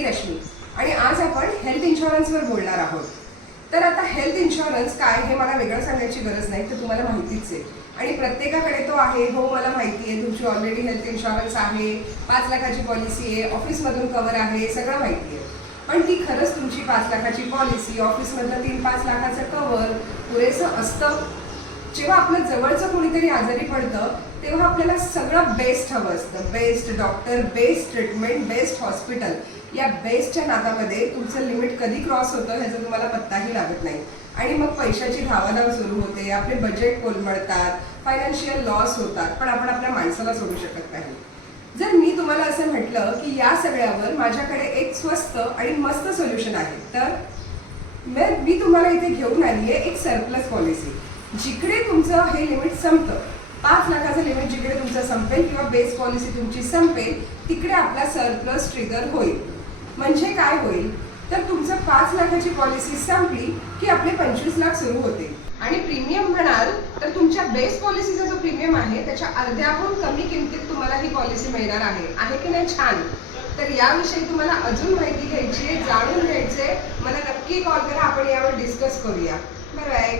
मी रश्मी. आणि आज आपण हेल्थ इन्शुरन्सवर बोलणार आहोत. तर आता हेल्थ इन्शुरन्स काय हे मला वेगळं सांगायची गरज नाही तर तुम्हाला माहितीच आहे. आणि प्रत्येकाकडे तो आहे हो मला माहिती आहे तुमची ऑलरेडी हेल्थ इन्शुरन्स आहे पाच लाखाची पॉलिसी आहे ऑफिसमधून कव्हर आहे सगळं माहिती आहे. पण ती खरंच तुमची पाच लाखाची पॉलिसी ऑफिसमधलं तीन पाच लाखाचं कव्हर पुरेसं असतं? जेव्हा आपलं जवळचं कोणीतरी आजारी पडतं तेव्हा आपल्याला सगळं बेस्ट हवं असतं. Best doctor best treatment best hospital या बेस्टच्या नादामध्ये तुमचं लिमिट कधी क्रॉस होतं ह्याचा तुम्हाला पत्ताही लागत नाही. आणि मग पैशाची धावाधाव सुरू होते आपले बजेट कोलमडतात फायनान्शियल लॉस होतात पण आपण आपल्या माणसाला सोडू शकत नाही. जर मी तुम्हाला असं म्हटलं की या सगळ्यावर माझ्याकडे एक स्वस्त आणि मस्त सोल्युशन आहे तर मी तुम्हाला इथे घेऊन आली आहे एक सरप्लस पॉलिसी जिकडे तुमचं हे लिमिट संपतं पाच लाखाचं लिमिट जिकडे तुमचं संपेल किंवा बेस पॉलिसी तुमची संपेल तिकडे आपला सरप्लस ट्रिगर होईल. म्हणजे काय होईल? तर तुमचं पाच लाखाची पॉलिसी संपली की आपले पंचवीस लाख सुरू होते. आणि प्रीमियम म्हणाल तर तुमच्या बेस पॉलिसीचा जो प्रीमियम आहे त्याच्या अर्ध्याहून कमी किमतीत तुम्हाला ही पॉलिसी मिळणार आहे. आहे की नाही? छान. तर याविषयी तुम्हाला अजून माहिती घ्यायची आहे जाणून घ्यायचे मला नक्की कॉल करा आपण यावर डिस्कस करूया. बाय